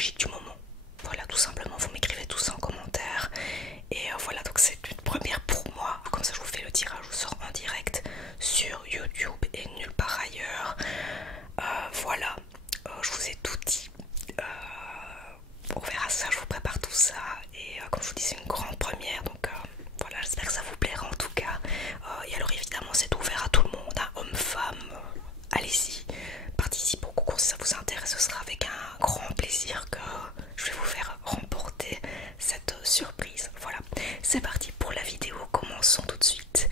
magique du moment. Voilà, tout simplement, vous m'écrivez tout ça en commentaire. Et voilà, donc c'est une première pour moi. Comme ça, je vous fais le tirage au sort en direct sur YouTube et nulle part ailleurs. Voilà, je vous ai tout dit. On verra ça, je vous prépare tout ça. Et comme je vous dis, c'est une grande première. Donc voilà, j'espère que ça vous plaira en tout cas. Et alors évidemment, c'est ouvert à tout le monde, hein, hommes, femmes. Allez-y, participez au concours si ça vous intéresse. Ce sera avec un grand plaisir que je vais vous faire remporter cette surprise. Voilà, c'est parti pour la vidéo. Commençons tout de suite.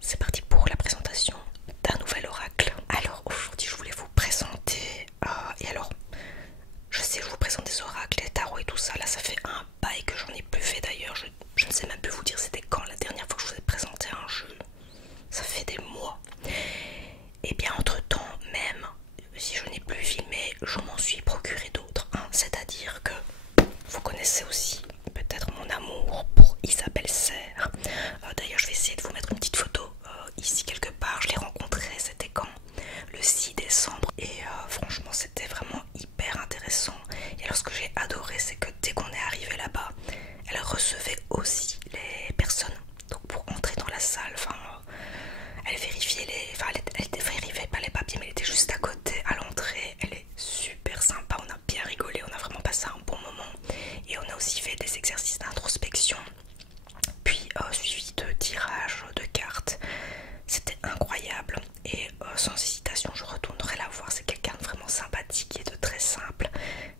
C'est parti pour la présentation d'un nouvel oracle. Alors aujourd'hui, je voulais vous présenter. Et alors, je sais, je vous présente des oracles, des tarots et tout ça. Là, ça fait un bail que j'en ai plus fait d'ailleurs. Je ne sais même plus vous dire c'était quand la dernière fois que je vous ai présenté un jeu. Ça fait des mois. Et bien entre temps, même si je n'ai plus filmé, je m'en suis procuré d'autres, hein. C'est-à-dire que vous connaissez aussi peut-être mon amour pour Isabelle Serre. D'ailleurs, je vais essayer de vous mettre une petite photo ici quelque part. Je l'ai rencontrée, c'était quand? Le 6 décembre. Et franchement, c'était vraiment hyper intéressant. Et alors, ce que j'ai adoré, c'est que dès qu'on est arrivé là-bas, elle recevait aussi les personnes. Donc, pour entrer dans la salle, elle vérifiait elle vérifiait pas les papiers, mais elle était juste à côté, à l'entrée. Elle est super sympa, on a bien rigolé, on a vraiment passé un bon moment. Et on a aussi fait des exercices d'introspection, puis suivi de tirage de cartes. C'était incroyable. Et sans hésitation, je retournerai la voir. C'est quelqu'un de vraiment sympathique et de très simple.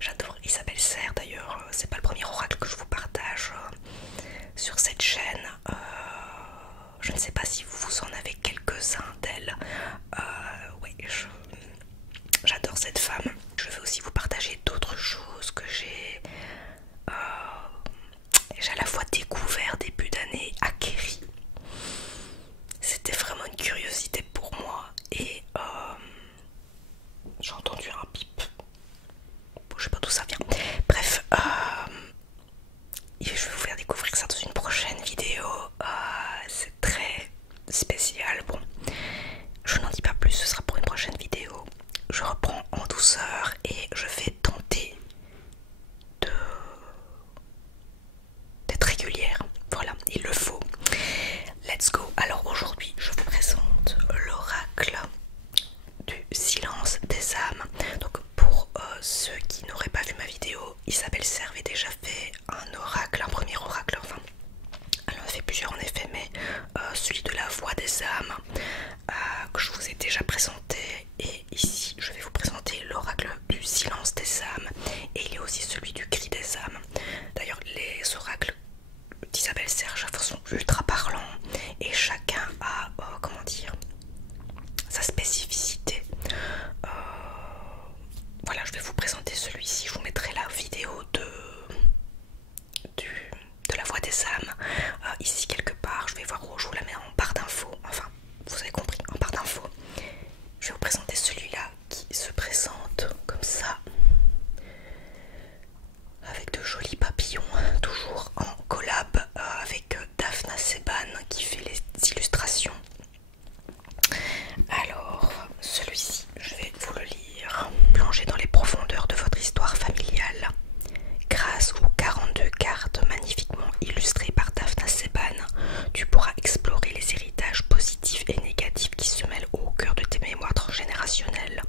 J'adore Isabelle Serre. D'ailleurs, c'est pas le premier oracle que je vous partage sur cette chaîne. Je ne sais pas si vous en avez quelques-uns d'elle. Oui, j'adore cette femme. Je vais aussi vous partager d'autres choses que j'ai à la fois découvert début d'année, acquéri. C'était vraiment une curiosité pour moi. Et j'ai entendu un bip. Je sais pas d'où ça vient. Bref, je vais vous faire découvrir ça dans une prochaine vidéo. C'est très spécial. Bon, je n'en dis pas plus, ce sera pour une prochaine vidéo. Je reprends en douceur et je vais tenter d'être régulière. Voilà, il le faut. Let's go. Alors aujourd'hui, je vous présente l'oracle du silence des âmes. Donc pour ceux qui n'auraient pas vu ma vidéo, Isabelle Serre avait déjà fait un oracle, un premier oracle, enfin elle en a fait plusieurs en effet, mais celui de la voix des âmes que je vous ai déjà présenté. Et ici je vais vous présenter l'oracle du silence des âmes, et il y a aussi celui du cri des âmes. D'ailleurs les oracles d'Isabelle Serre sont ultra parlants et chacun a comment dire, sa spécificité. Voilà, je vais vous présenter celui-ci. Je vous mettrai la vidéo de la voix des âmes ici quelque part. Je vais voir où je vous la mets en barre d'infos. Enfin, vous avez compris, en barre d'infos. Je vais vous présenter celui-là qui se présente comme ça, avec de jolis papillons, toujours en collab avec Daphna Seban qui fait les illustrations. Alors, celui-ci, je vais vous le lire. Plongez dans les profondeurs de votre histoire familiale. Grâce aux 42 cartes magnifiquement illustrées par Daphna Seban, tu pourras explorer les héritages positifs et négatifs qui se mêlent au cœur de tes mémoires transgénérationnelles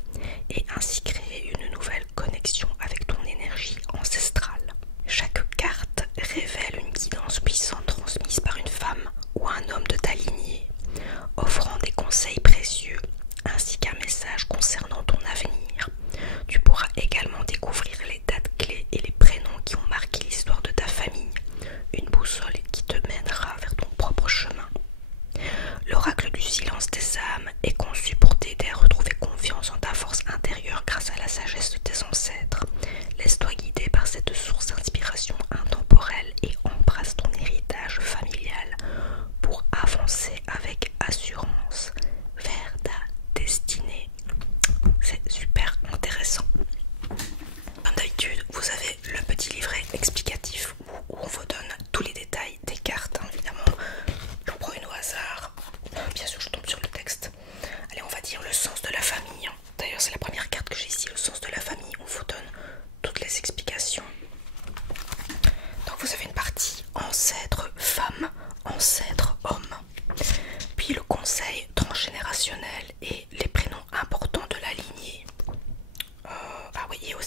et ainsi créer une nouvelle connexion avec ton énergie ancestrale. Chaque carte révèle une guidance puissante transmise par une femme ou un homme de ta lignée, offrant des conseils précieux ainsi qu'un message concernant ton avenir. Tu pourras également découvrir les dates clés et les prénoms qui ont marqué l'histoire de ta famille, une boussole qui te mènera vers ton propre chemin. L'oracle du silence des âmes est conçu pour t'aider à retrouver confiance en ta force intérieure grâce à la sagesse de tes ancêtres. Laisse-toi guider par cette source d'inspiration intemporelle et embrasse ton héritage familial pour avancer avec assurance vers ta destinée. C'est super intéressant.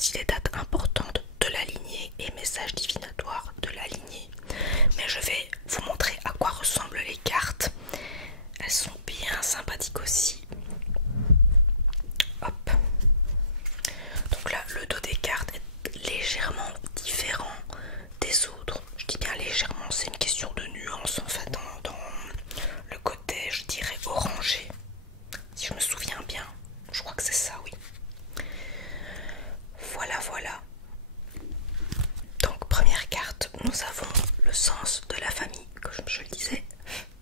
aussi les dates importantes de la lignée et messages divinatoires de la lignée. Mais je vais vous montrer à quoi ressemblent les cartes. Elles sont bien sympathiques aussi. Hop. Donc là, le dos des cartes est légèrement différent des autres. Je dis bien légèrement, c'est une question de nuance en fait dans le côté, je dirais, orangé. Si je me souviens bien, je crois que c'est ça, oui. Voilà, voilà. Donc première carte, nous avons le sens de la famille, comme je le disais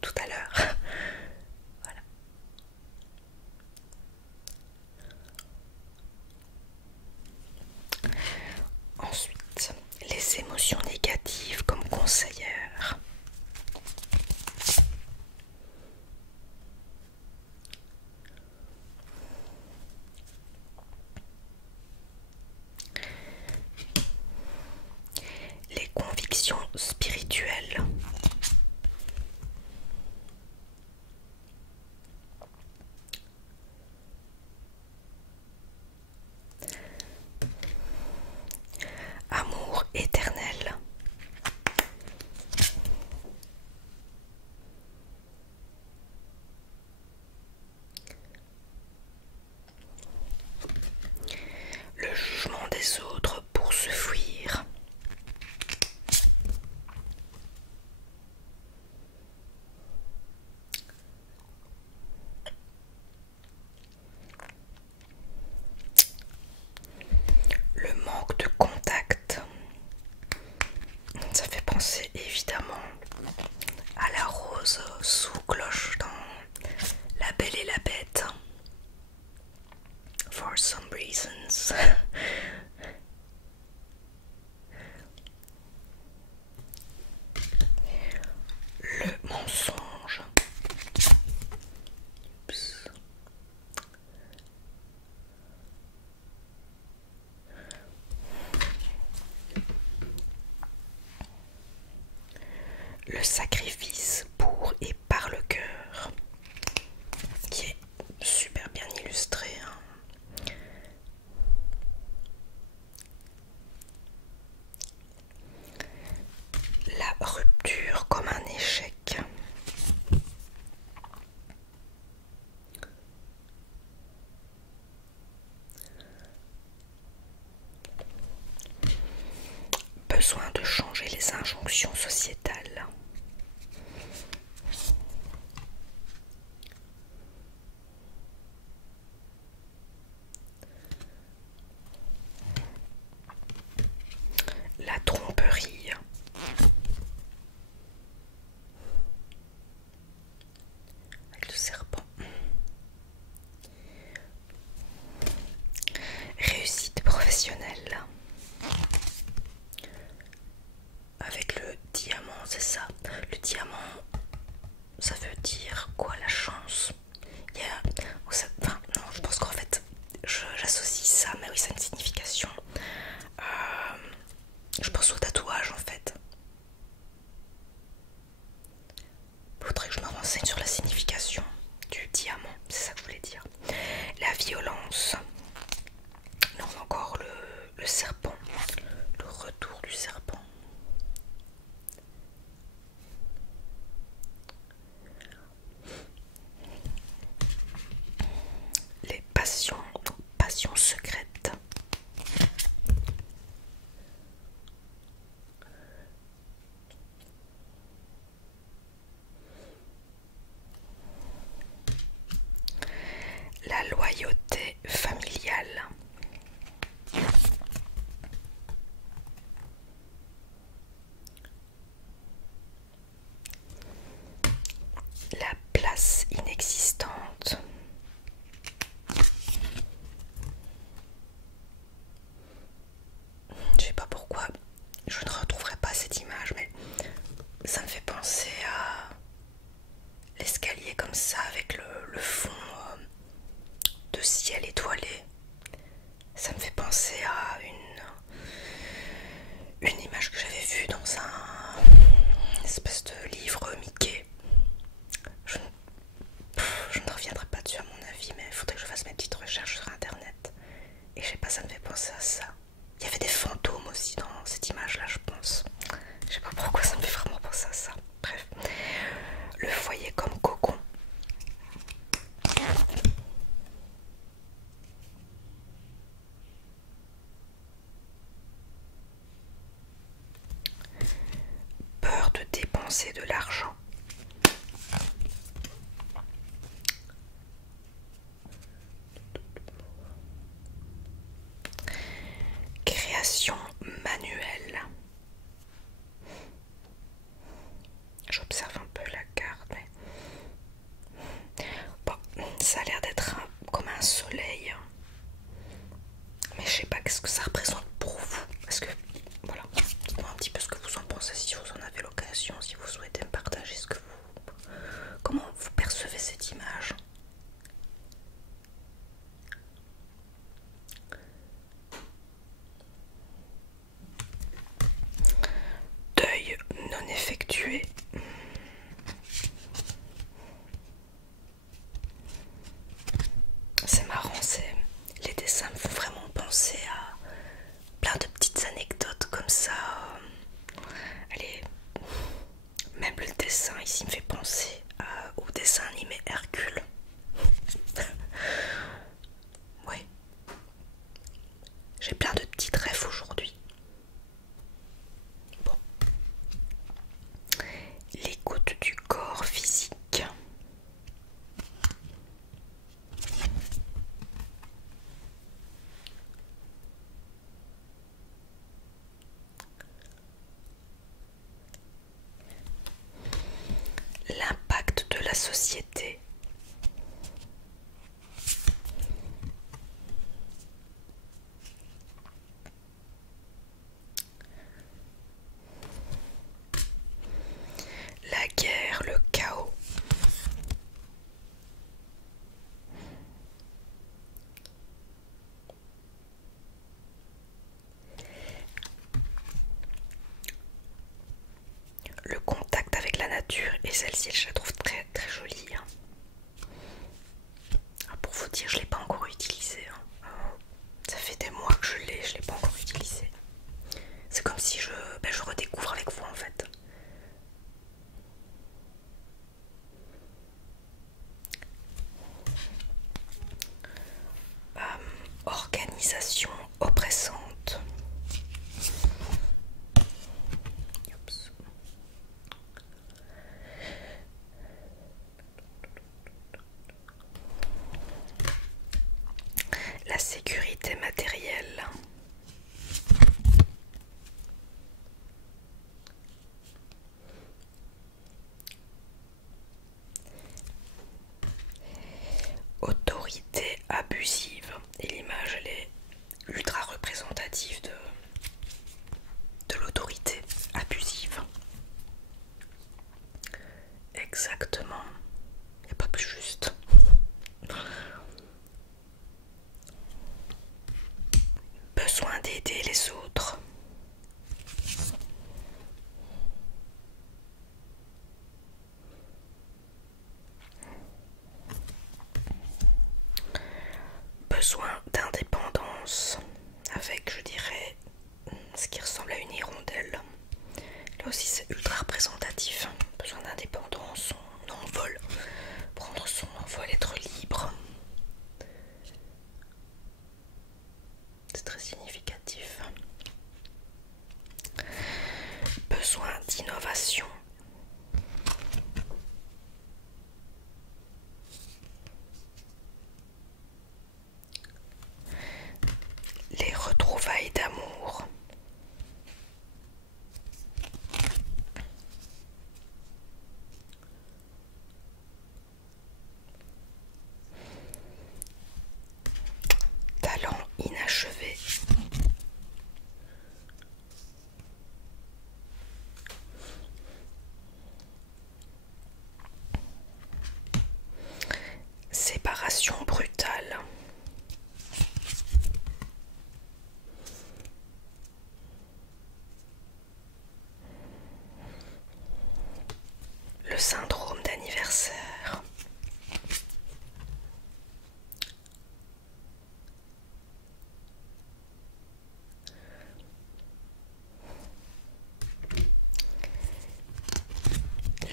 tout à l'heure. Voilà. Ensuite, les émotions négatives comme conseillères. Les convictions spirituelles. Amour éternel. Le jugement des autres pour se fuir. Le manque de contact. Ça fait penser évidemment à la rose sous cloche dans La Belle et la Bête. For some reasons. Le mensonge. Oups. Le sacrifice pour et par le cœur, qui est super bien illustré, hein. La rupture comme un échec. Besoin de changer les injonctions sociétales. La tromperie. Avec le serpent. Réussite professionnelle. Avec le diamant, c'est ça. Le diamant, ça veut dire quoi, la chance? Il y a... Enfin, non, je pense qu'en fait, j'associe ça, mais oui, ça a une signification. Je pense au tatouage, en fait. Faudrait que je me renseigne sur la signification du diamant, c'est ça que je voulais dire. La violence. Là, on a encore le serpent. Le retour du serpent. Les passions. Passions secrètes. La loyauté familiale. dépenser de l'argent. Création manuelle. J'observe un peu la carte, mais bon, ça a l'air d'être comme un soleil. Mais je sais pas qu'est-ce que ça représente pour vous. Parce que, voilà, dites-moi un petit peu ce que vous en pensez, si vous en avez l'occasion, si vous souhaitez me partager ce que vous... Comment vous percevez cette image? Deuil non effectué. C'est marrant, les dessins me font vraiment penser à plein de petites anecdotes comme ça. Allez, même le dessin ici me fait penser au dessin animé Hercule. Ouais, j'ai plein de petits rêves aujourd'hui. Bon, l'écoute du corps physique. L'impact de la société. La guerre, le chaos. Le contact avec la nature, et celle-ci je la trouve très très jolie. Pour vous dire, je ne l'ai pas encore utilisée. Ça fait des mois que je l'ai pas encore utilisée. C'est comme si je redécouvre avec vous en fait. Organisation oppressante. Oups. La sécurité matérielle. Autorité abusive. Et l'image elle est ultra représentative de l'autorité abusive. Exactement. Il n'y a pas plus juste. Besoin d'aider les autres. Besoin d'indépendance. Avec, je dirais, ce qui ressemble à une hirondelle. Là aussi c'est ultra représentatif. Besoin d'indépendance, son envol. Prendre son envol, être libre. C'est très significatif. Besoin d'innovation. Les retrouvailles d'amour. Talent inachevé. Séparation brutale. Le syndrome d'anniversaire.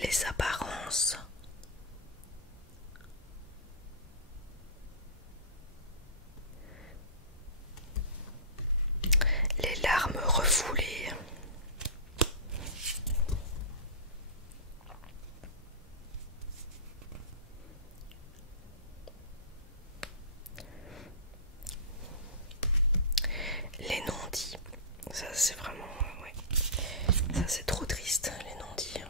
Les apparences. Les larmes refoulées. ça c'est vraiment... ouais. Ça c'est trop triste, les non-dits.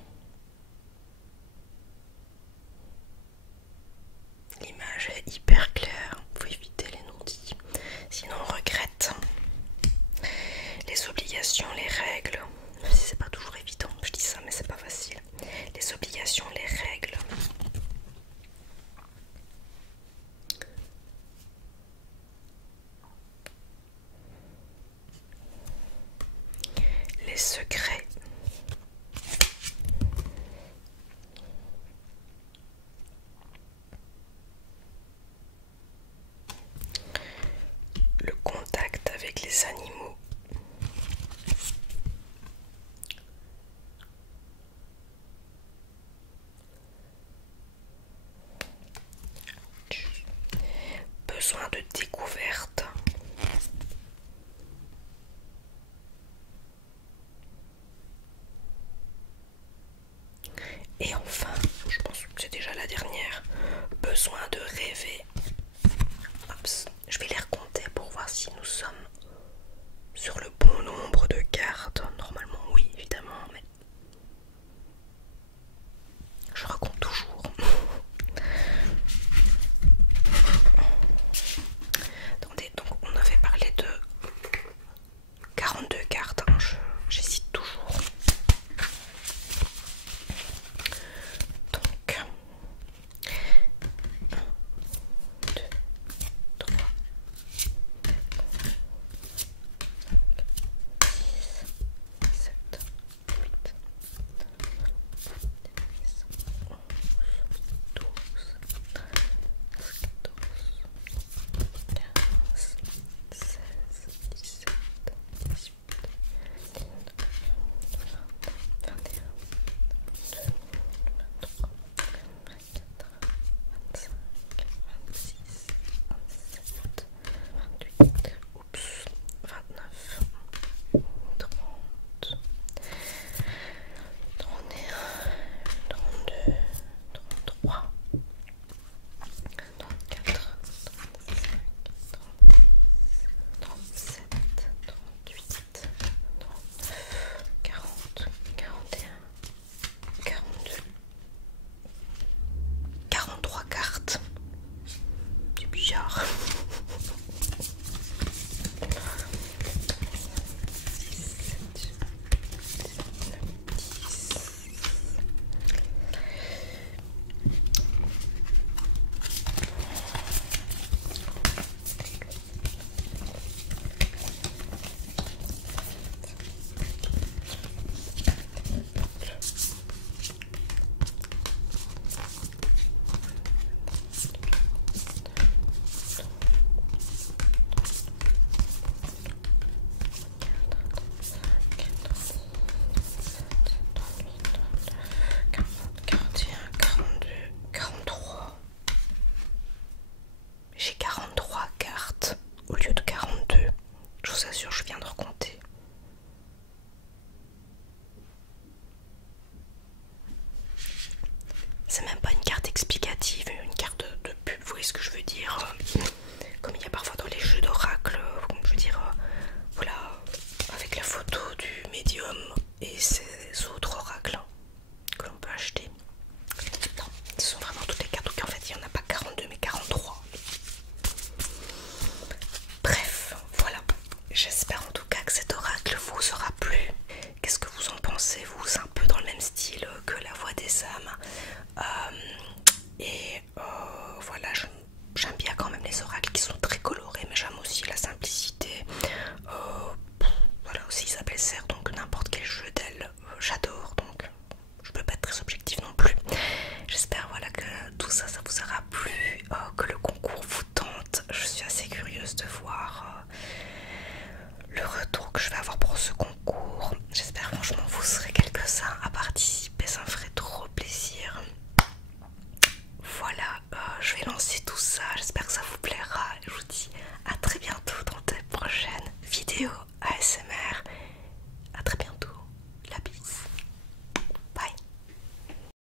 L'image est hyper claire, faut éviter les non-dits, sinon on regrette. Les obligations, les règles, même si c'est pas toujours évident, je dis ça mais c'est pas facile. Les obligations, les règles. Les secrets,